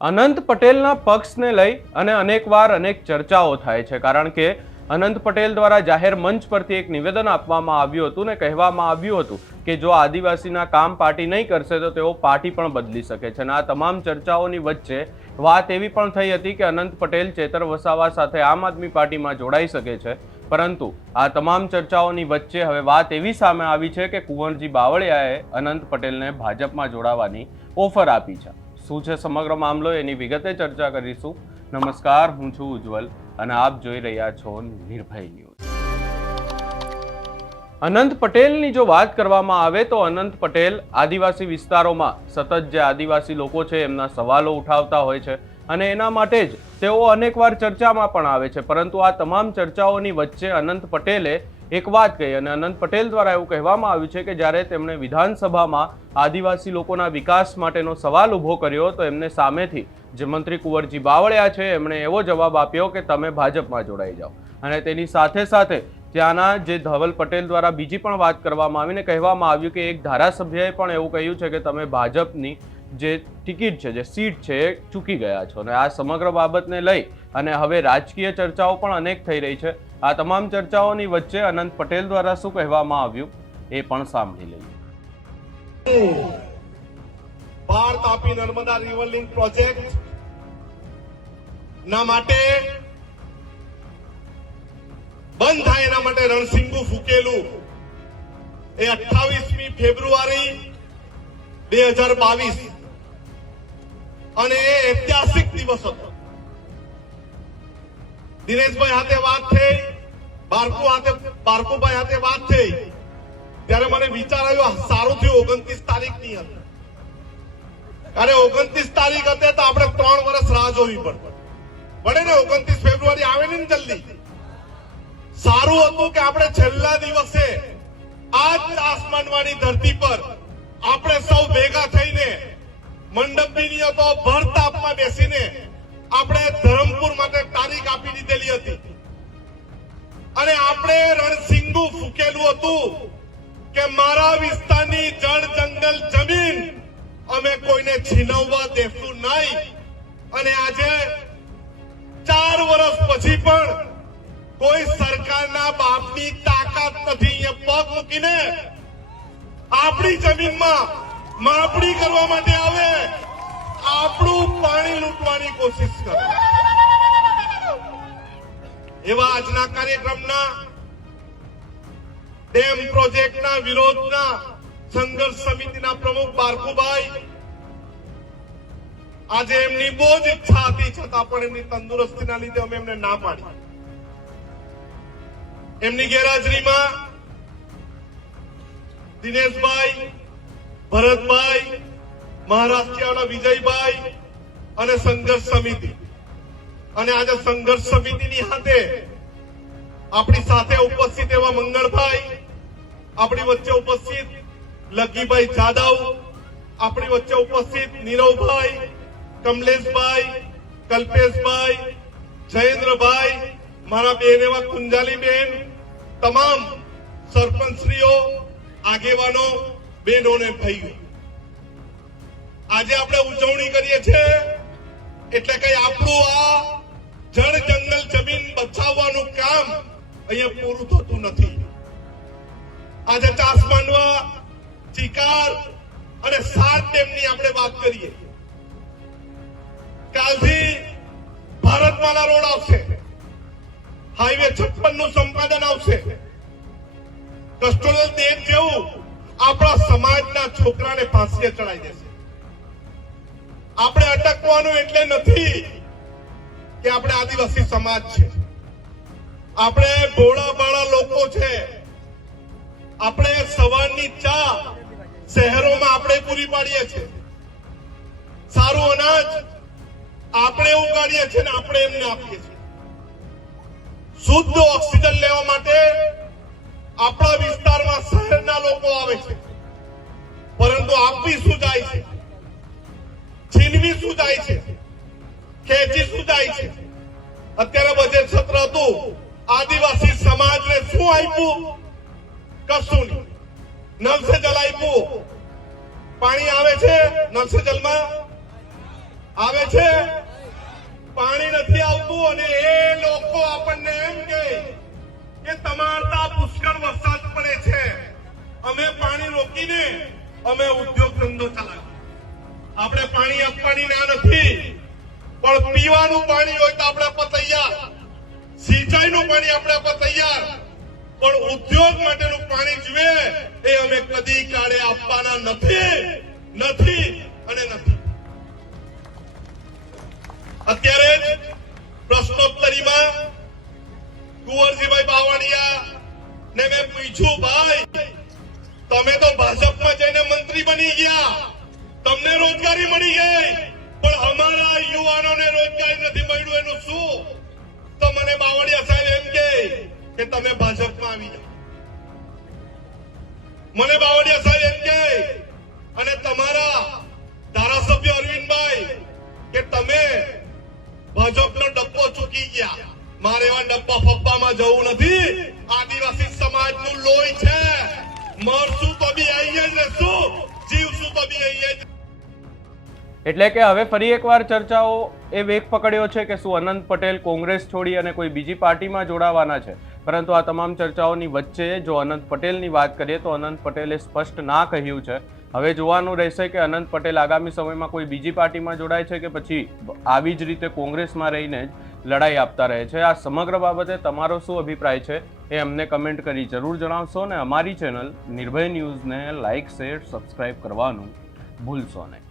અનંત પટેલના પક્ષને લઈ અને અનેકવાર અનેક ચર્ચાઓ થાય છે, કારણ કે અનંત પટેલ દ્વારા જાહેર મંચ પરથી એક નિવેદન આપવામાં આવ્યું હતું ને કહેવામાં આવ્યું હતું કે જો આદિવાસીના કામ પાર્ટી નહીં કરશે તો તેઓ પાર્ટી પણ બદલી શકે છે. અને આ તમામ ચર્ચાઓની વચ્ચે વાત એવી પણ થઈ હતી કે અનંત પટેલ ચેતર વસાવા સાથે આમ આદમી પાર્ટીમાં જોડાઈ શકે છે. પરંતુ આ તમામ ચર્ચાઓની વચ્ચે હવે વાત એવી સામે આવી છે કે કુંવરજી બાવળિયાએ અનંત પટેલને ભાજપમાં જોડાવાની ઓફર આપી છે. શું છે સમગ્ર મામલો, એની વિગતે ચર્ચા કરીશું. નમસ્કાર, હું છું ઉજ્જવલ અને આપ જોઈ રહ્યા છો નિર્ભય ન્યૂઝ. અનંત પટેલની જો વાત કરવામાં આવે તો અનંત પટેલ આદિવાસી વિસ્તારોમાં સતત જે આદિવાસી લોકો છે એમના સવાલો ઉઠાવતા હોય છે અને એના માટે જ તેઓ અનેકવાર ચર્ચામાં પણ આવે છે. પરંતુ આ તમામ ચર્ચાઓની વચ્ચે અનંત પટેલે એક વાત કહી અને અનંત પટેલ દ્વારા એવું કહેવામાં આવ્યું છે કે જ્યારે તેમણે વિધાનસભામાં આદિવાસી લોકોના વિકાસ માટેનો સવાલ ઊભો કર્યો તો એમને સામેથી જે મંત્રી કુંવરજી બાવળિયા છે એમણે એવો જવાબ આપ્યો કે તમે ભાજપમાં જોડાઈ જાઓ. અને તેની સાથે સાથે ત્યાંના જે ધવલ પટેલ દ્વારા બીજી પણ વાત કરવામાં આવીને કહેવામાં આવ્યું કે એક ધારાસભ્યએ પણ એવું કહ્યું છે કે તમે ભાજપની જે ટિકિટ છે, જે સીટ છે એ ચૂકી ગયા છો. અને આ સમગ્ર બાબતને લઈ અને હવે રાજકીય ચર્ચાઓ પણ અનેક થઈ રહી છે. આ તમામ ચર્ચાઓની વચ્ચે અનંત પટેલ દ્વારા શું કહેવામાં આવ્યું એ પણ સાંભળી લઈએ. પાર Tapi Narmada river link project ના માટે બંધ થાય એના માટે રણસિંગુ ફૂકેલું એ 28મી ફેબ્રુઆરી 2022 અને એ ઐતિહાસિક દિવસ હતો. દિનેશભાઈ હાથે વાત થઈ, બારકુભાઈ હાથે વાત થઈ ત્યારે મને વિચાર આવ્યો સારું થયું 29 તારીખની હતી. અરે 29 તારીખ હતી તો આપણે 3 વર્ષ રાહ જોવી પડે ને. 29 ફેબ્રુઆરી આવે ને જલ્દી. સારું હતું કે આપણે છેલ્લા દિવસે આ જ આસમાનવાળી ધરતી પર આપણે સૌ ભેગા થઈને મંડપની તો ભર તાપમાં બેસીને આપણે ધરમપુર માટે તારીખ આપી દીધેલી હતી અને આપણે રણસિંગુ ફૂકેલું હતું કે મારા વિસ્તારની જળ જંગલ જમીન અમે કોઈને છીનવવા દેશું નહીં. અને આજે 4 વર્ષ પછી પણ કોઈ સરકારના બાપની તાકાત નથી અહીંયા પગ મૂકીને આપણી જમીનમાં માપણી કરવા માટે આવે, આપણું પાણી લૂંટવાની કોશિશ કરે. એવા આજના કાર્યક્રમના ડેમ પ્રોજેક્ટના વિરોધના સંઘર્ષ સમિતિના પ્રમુખ બારકુભાઈ આજે એમની બહુ જ ઈચ્છા હતી છતાં પણ એમની તંદુરસ્તીના લીધે અમે એમને ના પાડી. એમની ગેરહાજરીમાં દિનેશભાઈ, ભરતભાઈ, મહારાષ્ટ્રીયાના વિજયભાઈ અને સંઘર્ષ સમિતિ અને આજે સંઘર્ષ સમિતિની હાથે આપણી સાથે ઉપસ્થિત એવા મંગળભાઈ, આપણી વચ્ચે ઉપસ્થિત લગીભાઈ જાદવ, આપણી વચ્ચે ઉપસ્થિત નીરવભાઈ, કમલેશભાઈ, કલ્પેશભાઈ, જયેન્દ્રભાઈ, મારા બેન એવા કુંજાલીબેન, તમામ સરપંચશ્રીઓ, આગેવાનો, બહેનો ને ભાઈઓ, આજે આપણે ઉજવણી કરીએ છીએ એટલે કઈ આપણું આ જળ જંગલ જમીન બચાવવાનું કામ અહીંયા પૂરું થતું નથી. આજે ચાસમાંડવા, ચિકાર અને સાત ડેમની આપણે વાત કરીએ. કાલથી ભારતમાલા રોડ આવશે, હાઈવે 56 નું સંપાદન આવશે. કસ્ટોડિયલ દેશ જેવું આપણા સમાજના છોકરાને ફાંસીએ ચડાવી દેશે. આપણે અટકવાનું એટલે નથી કે આપણે આદિવાસી સમાજ છે, આપણે ભોળા બાળા લોકો છે. આપણે સવારની ચા શહેરોમાં આપણે પૂરી પાડીએ છીએ, સારું અનાજ આપણે ઉગાડીએ છીએ ને આપણે એમને આપીએ છીએ. શુદ્ધ ઓક્સિજન લેવા માટે આપણા વિસ્તારમાં શહેરના લોકો આવે છે, પરંતુ આપી શું જાય છે, છીનવી શું જાય છે, ખેંચી શું જાય છે. અત્યારે બજેટ સત્ર હતું, આદિવાસી સમાજને શું આપ્યું? કશું નહીં. નલ સે જલ આપ્યું, પાણી આવે છે નલ સે જલમાં, આવે છે? પાણી નથી આવતું અને એ લોકો આપણને એમ કહે કે તમારા પુષ્કળ વરસાદ પડે છે, અમે પાણી રોકીને અમે ઉદ્યોગ ધંધો ચલાવ્યો. આપણે પાણી આપવાની ના નથી, પણ પીવાનું પાણી હોય તો આપણે આપવા તૈયાર, સિંચાઈનું પાણી આપણે આપવા તૈયાર, પણ ઉદ્યોગ માટેનું પાણી જોઈએ એ અમે કદી કાળે આપવાના નથી અને નથી. અત્યારે જ પ્રશ્નોત્તરીમાં કુંવરજીભાઈ બાવળિયા ને મેં પૂછ્યું, ભાઈ તમે તો ભાજપમાં જઈને મંત્રી બની ગયા, તમને રોજગારી મળી ગઈ, પણ અમારા યુવાનોને રોજગારી નથી મળ્યું, એનું શું? તો મને બાવળિયા સાહેબ એમ કે તમે ભાજપમાં આવી જાઓ. મને બાવળિયા સાહેબ એમ કે અને તમારા ધારાસભ્ય અરવિંદભાઈ કે તમે ભાજપનો ડબ્બો ચૂકી ગયા. મારે એવા ડબ્બા ફબ્બામાં જવું નથી. આદિવાસી સમાજનું લોહી છે, મરશું તો બી આવીએ જ રહેશું, જીવશું તો બી આવીએ જ. એટલે કે હવે ફરી એકવાર ચર્ચાઓ એ વેગ પકડ્યો છે કે શું અનંત પટેલ કોંગ્રેસ છોડી અને કોઈ બીજી પાર્ટીમાં જોડાવાના છે. પરંતુ આ તમામ ચર્ચાઓની વચ્ચે જો અનંત પટેલની વાત કરીએ તો અનંત પટેલે સ્પષ્ટ ના કહ્યું છે. હવે જોવાનું રહેશે કે અનંત પટેલ આગામી સમયમાં કોઈ બીજી પાર્ટીમાં જોડાય છે કે પછી આવી જ રીતે કોંગ્રેસમાં રહીને જ લડાઈ આપતા રહે છે. આ સમગ્ર બાબતે તમારો શું અભિપ્રાય છે એ અમને કમેન્ટ કરી જરૂર જણાવશો અને અમારી ચેનલ નિર્ભય ન્યૂઝને લાઇક, શેર, સબસ્ક્રાઇબ કરવાનું ભૂલશો નહીં.